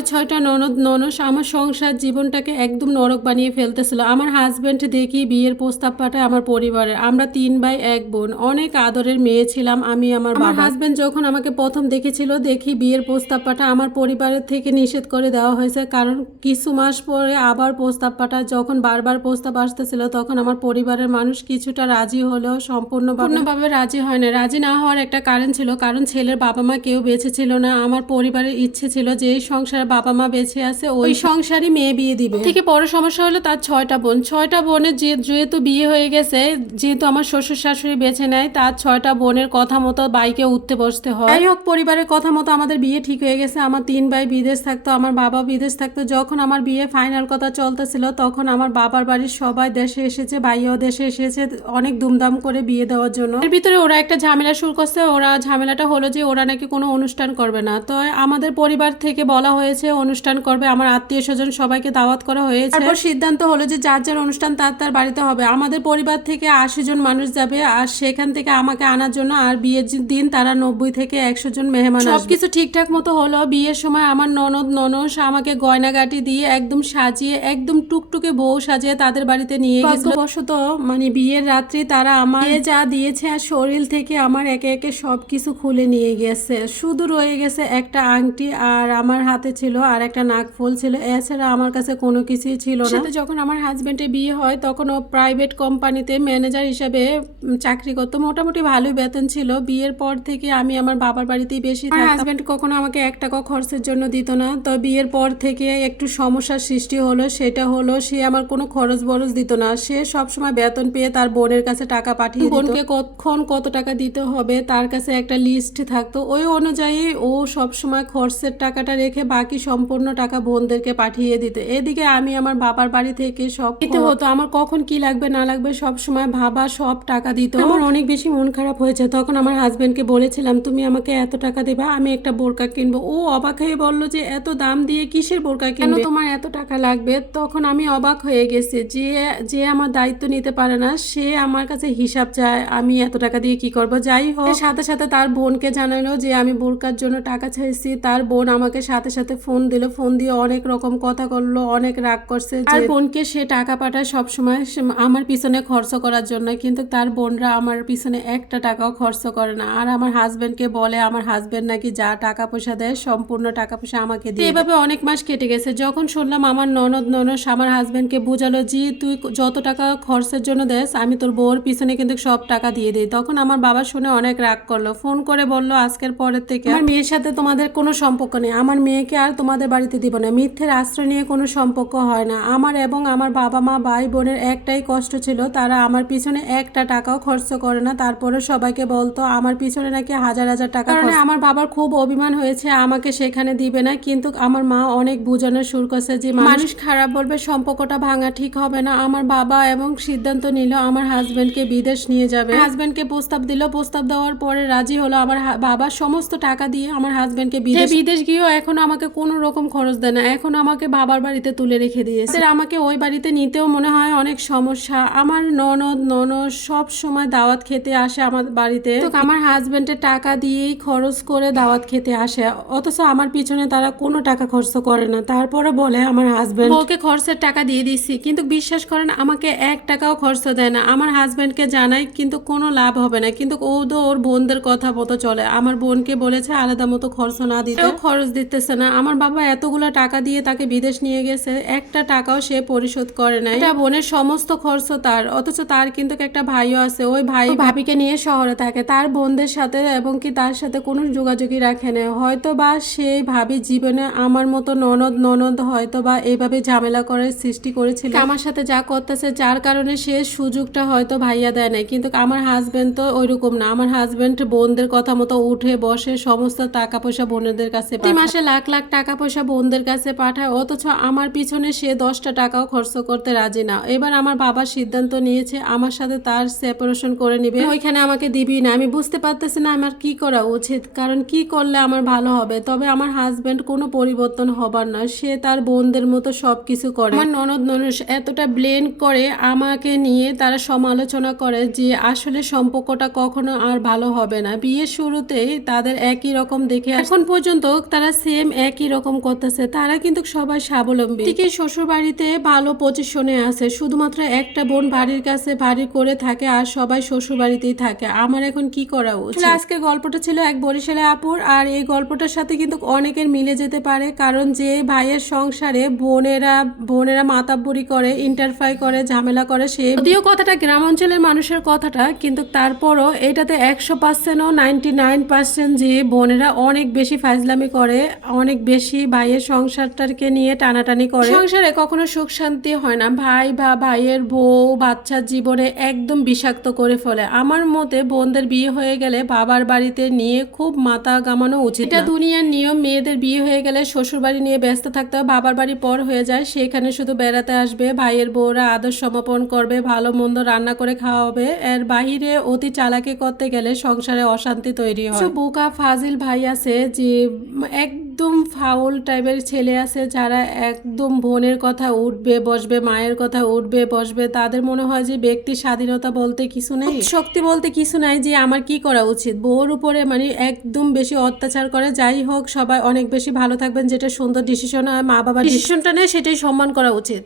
ছয় ছয়টা ননদ ননস আমার সংসার জীবনটাকে একদম নরক বানিয়ে ফেলতেছিল। আমার হাজব্যান্ড দেখি বিয়ের প্রস্তাব পাঠায় আমার পরিবারের। আমরা তিন ভাই এক বোন। অনেক আদরের মেয়ে ছিলাম আমি আমার আমার হাজব্যান্ড যখন আমাকে প্রথম দেখেছিল দেখি বিয়ের প্রস্তাব পাঠা আমার পরিবারের থেকে নিষেধ করে দেওয়া হয়েছে। কারণ কিছু মাস পরে আবার প্রস্তাব পাঠা যখন বারবার প্রস্তাব আসতেছিল তখন আমার পরিবারের মানুষ কিছুটা রাজি হলেও সম্পূর্ণভাবে রাজি হয় না। রাজি না হওয়ার একটা কারণ ছিল কারণ ছেলের বাবা মা কেউ বেঁচে ছিল না। আমার পরিবারের ইচ্ছে ছিল যে এই সংসারে বাবা মা বেঁচে আছে ওই সংসারই মেয়ে বিয়ে দিবে। থেকে বড় সমস্যা হলো তার ছয়টা বোন। ছয়টা বোনের যে যেহেতু বিয়ে হয়ে গেছে যেহেতু আমার শ্বশুর শাশুড়ি বেছে নেয় তার ছয়টা বোনের কথা মতো বাইকে উঠতে বসতে হয়। যাই হোক পরিবারের কথা মতো আমাদের বিয়ে ঠিক হয়ে গেছে। আমার তিন ভাই বিদেশ থাকতো আমার বাবা বিদেশ থাকতো। যখন আমার বিয়ে ফাইনাল কথা চলতেছিল তখন আমার বাবার বাড়ির সবাই দেশে এসেছে ভাইও দেশে এসেছে অনেক দুমদাম করে বিয়ে দেওয়ার জন্য। এর ভিতরে ওরা একটা ঝামেলা শুরু করছে। ওরা ঝামেলাটা হলো যে ওরা নাকি কোনো অনুষ্ঠান করবে না। তো আমাদের পরিবার থেকে বলা হয়েছে অনুষ্ঠান করবে আমার আত্মীয় স্বজন সবাইকে দাওয়াত করা হয়েছে। তারপর সিদ্ধান্ত হলো যে যার যার অনুষ্ঠান তার তার বাড়িতে হবে। আমাদের পরিবার থেকে আশি জন মানুষ যাবে আর সেখান থেকে আমাকে আনার জন্য আর বিয়ের দিন তারা নব্বই থেকে একশো জন মেহমান সবকিছু ঠিকঠাক মতো হলো। বিয়ের সময় আমার ননদ ননস আমাকে গয়নাগাটি দিয়ে একদম সাজিয়ে একদম টুকটুকে বউ সাজিয়ে তাদের বাড়িতে নিয়ে গেছিল। বশত মানে বিয়ের রাত্রি তারা আমার যা দিয়েছে আর শরীর থেকে আমার একে একে সব কিছু খুলে নিয়ে গেছে। শুধু রয়ে গেছে একটা আংটি আর আমার হাতে ছিল আর একটা নাকফুল ছিল। এছাড়া আমার কাছে কোনো কিছুই ছিল না। যখন আমার হাজবেন্ডের বিয়ে হয় তখন ও প্রাইভেট কোম্পানিতে ম্যানেজার হিসেবে চাকরি করতো। মোটামুটি ভালোই বেতন ছিল। বিয়ের পর থেকে আমি আমার বাবার বাড়িতেই বেশি আমার হাজব্যান্ড কখনো আমাকে এক টাকা খরচের জন্য দিত না। তো বিয়ের পর থেকে একটু সমস্যার সৃষ্টি হলো। সেটা হলো সে আমার কোনো খরচ বরচ দিত না। সে সবসময় বেতন পেয়ে তার বোনের কাছে টাকা পাঠিয়ে বোনকে কতক্ষণ কত টাকা দিতে হবে তার কাছে একটা লিস্ট থাকতো। ওই অনুযায়ী ও সবসময় খরচের টাকাটা রেখে বাকি সম্পূর্ণ টাকা বোনদেরকে পাঠিয়ে দিত? এদিকে আমি আমার বাবার বাড়ি থেকে সব দিতে হতো আমার কখন কি লাগবে না লাগবে সব সময় ভাবা সব টাকা দিত। আমার অনেক বেশি মন খারাপ হয়েছে। তখন আমার হাজবেন্ডকে বলেছিলাম তুমি আমাকে এত টাকা দেবা আমি একটা বোরকা কিনবো। ও অবাক হয়ে বলল যে এত দাম দিয়ে কিসের বোরকা কিনবে? তোমার এত টাকা লাগবে? তখন আমি অবাক হয়ে গেছি। যে যে আমার দায়িত্ব নিতে পারে না সে আমার কাছে হিসাব চায় আমি এত টাকা দিয়ে কি করব? যাই হোক সাথে সাথে তার বোনকে জানালো যে আমি বোরকার জন্য টাকা চাইছি। তার বোন আমাকে সাথে সাথে ফোন দিল ফোন দিয়ে অনেক রকম কথা করল অনেক রাগ করছে আর বোনকে সে টাকা পাঠায় সবসময় আমার পিছনে খরচ করার জন্য কিন্তু তার বোনরা আমার পিছনে একটা টাকাও খরচ করে না। আর আমার হাজবেন্ডকে বলে আমার হাজবেন্ড নাকি যা টাকা পয়সা দেয় সম্পূর্ণ টাকা পয়সা আমাকে দিয়ে এভাবে অনেক মাস কেটে গেছে। যখন শুনলাম আমার ননদ ননস আমার হাজবেন্ডকে বোঝালো যে তুই যত টাকা খরচের জন্য দেস আমি তোর বউর পিছনে কিন্তু সব টাকা দিয়ে দিই। তখন আমার বাবা শুনে অনেক রাগ করল ফোন করে বলল আজকের পরের থেকে আমার মেয়ের সাথে তোমাদের কোনো সম্পর্ক নেই। আমার মেয়েকে আর তোমাদের বাড়িতে দিব না। মিথ্যের আশ্রয় নিয়ে কোনো সম্পর্ক হয় না। আমার এবং আমার বাবা মা ভাই বোনের একটাই কষ্ট ছিল। তারা আমার পিছনে একটা টাকাও খরচ করে না। তারপরে সবাইকে বলতো আমার পিছনে নাকি হাজার হাজার টাকা কারণে আমার বাবার খুব অভিমান হয়েছে আমাকে সেখানে দিবে না। কিন্তু আমার মা অনেক বোঝানোর সুর করছে যে মানুষ খারাপ বলবে সম্পর্কটা ভাঙা ঠিক হবে না। আমার বাবা এবং সিদ্ধান্ত নিল আমার হাজবেন্ডকে বিদেশ নিয়ে যাবে। হাজবেন্ডকে প্রস্তাব দিল। প্রস্তাব দেওয়ার পরে রাজি হলো। আমার বাবা সমস্ত টাকা দিয়ে আমার হাজবেন্ডকে বিদেশ বিদেশ গিয়েও এখন আমাকে কোনো রকম খরচ দেয় না। এখন আমাকে বাবার বাড়িতে তুলে রেখে দিয়েছে। আমাকে ওই বাড়িতে নিতেও মনে হয় অনেক সমস্যা। আমার ননদ ননদ সব সময় দাওয়াত খেতে আসে আমার বাড়িতে। আমার হাজবেন্ডের টাকা দিয়েই খরচ করে দাওয়াত খেতে আসে। অথচ আমার পিছনে তারা কোনো টাকা খরচ করে না। তারপরে বলে আমার হাজবেন্ড ওকে খরচের টাকা দিয়ে দিচ্ছি কিন্তু বিশ্বাস করেন, আমাকে এক টাকাও খরচ দেয় না। আমার হাজবেন্ডকে জানাই, কিন্তু কোনো লাভ হবে না। কিন্তু ও তো ওর বোনদের কথা মতো চলে। আমার বোনকে বলেছে আলাদা মতো খরচ না দিতে। খরচ দিতেছে না। আমার বাবা এতগুলো টাকা দিয়ে তাকে বিদেশ নিয়ে গেছে একটা টাকাও সে পরিশোধ করে নাই। এটা বোনের সমস্ত খরচ তার অথচ তার কিন্তু একটা ভাইও আছে ওই ভাই ভাবিকে নিয়ে শহরে থাকে। তার বোনদের সাথে এবং কি তার সাথে কোনো যোগাযোগই রাখে না। হয়তো বা সেই ভাবি জীবনে আমার মতো ননদ ননদ হয়তো বা এইভাবে ঝামেলা করে সৃষ্টি করেছিল। আমার সাথে যা করতেছে যার কারণে সে সুযোগটা হয়তো ভাইয়া দেয় নাই। কিন্তু আমার হাজবেন্ড তো ওইরকম না। আমার হাজবেন্ড বোনদের কথা মতো উঠে বসে সমস্ত টাকা পয়সা বোনদের কাছে মাসে লাখ লাখ টাকা পয়সা বোনদের কাছে পাঠায়, অথচ আমার পিছনে সে দশটা টাকাও খরচ করতে রাজি না। এবার আমার বাবা সিদ্ধান্ত নিয়েছে, আমার সাথে তার সেপারেশন করে নিবে। ওইখানে আমাকে দিবি না। আমি বুঝতে পারতেছি না আমার কি করা উচিত, কারণ কি করলে আমার ভালো হবে। তবে আমার হাজবেন্ড কোনো পরিবর্তন হবার না সে তার বোনদের মতো সব কিছু করে। আমার ননদ ননস এতটা ব্লেন করে আমাকে নিয়ে তারা সমালোচনা করে যে আসলে সম্পর্কটা কখনো আর ভালো হবে না। বিয়ের শুরুতেই তাদের একই রকম দেখে এখন পর্যন্ত তারা সেম একই এরকম করতেছে, তারা কিন্তু সবাই স্বাবলম্বী। ঠিক শ্বশুর বাড়িতে ভালো পজিশনে আছে, শুধুমাত্র একটা বোন বাড়ির কাছে বাড়ি করে থাকে আর সবাই শ্বশুর বাড়িতেই থাকে। আমার এখন কি করা উচিত? আজকের গল্পটা ছিল এক বরিশালে আপুর, আর এই গল্পটার সাথে কিন্তু অনেকের মিলে যেতে পারে, কারণ যে ভাইয়ের সংসারে বোনেরা বোনেরা মাতাব্বরি করে ইন্টারফাই করে, ঝামেলা করে, সে যদিও কথাটা গ্রাম অঞ্চলের মানুষের কথাটা, কিন্তু তারপরও এটাতে একশো পার্সেন্টও নাইনটি নাইন পার্সেন্ট যে বোনেরা অনেক বেশি ফাজলামি করে, অনেক বেশি ভাইয়ের সংসারটাকে নিয়ে টানাটানি করে? সংসারে কখনো সুখ শান্তি হয় না। ভাই বা ভাইয়ের বউ বাচ্চার জীবনে একদম বিষাক্ত করে ফেলে। আমার মতে বোনদের বিয়ে হয়ে গেলে বাবার বাড়িতে নিয়ে খুব মাথা গামানো উচিত এটা দুনিয়ার নিয়ম মেয়েদের বিয়ে হয়ে গেলে শ্বশুর বাড়ি নিয়ে ব্যস্ত থাকতে হয় বাবার বাড়ি পর হয়ে যায় সেখানে শুধু বেড়াতে আসবে ভাইয়ের বউরা আদর সমাপন করবে ভালো মন্দ রান্না করে খাওয়াবে। এর বাহিরে অতি চালাকি করতে গেলে সংসারে অশান্তি তৈরি হয়। বোকা ফাজিল ভাই আছে যে একদম ফাউল টাইপের ছেলে আছে যারা একদম বোনের কথা উঠবে বসবে মায়ের কথা উঠবে বসবে। তাদের মনে হয় যে ব্যক্তি স্বাধীনতা বলতে কিছু নেই। শক্তি বলতে কিছু নাই যে আমার কি করা উচিত। বউর উপরে মানে একদম বেশি অত্যাচার করে। যাই হোক সবাই অনেক বেশি ভালো থাকবেন। যেটা সুন্দর ডিসিশন হয় মা বাবার ডিসিশনটা নেয় সেটাই সম্মান করা উচিত।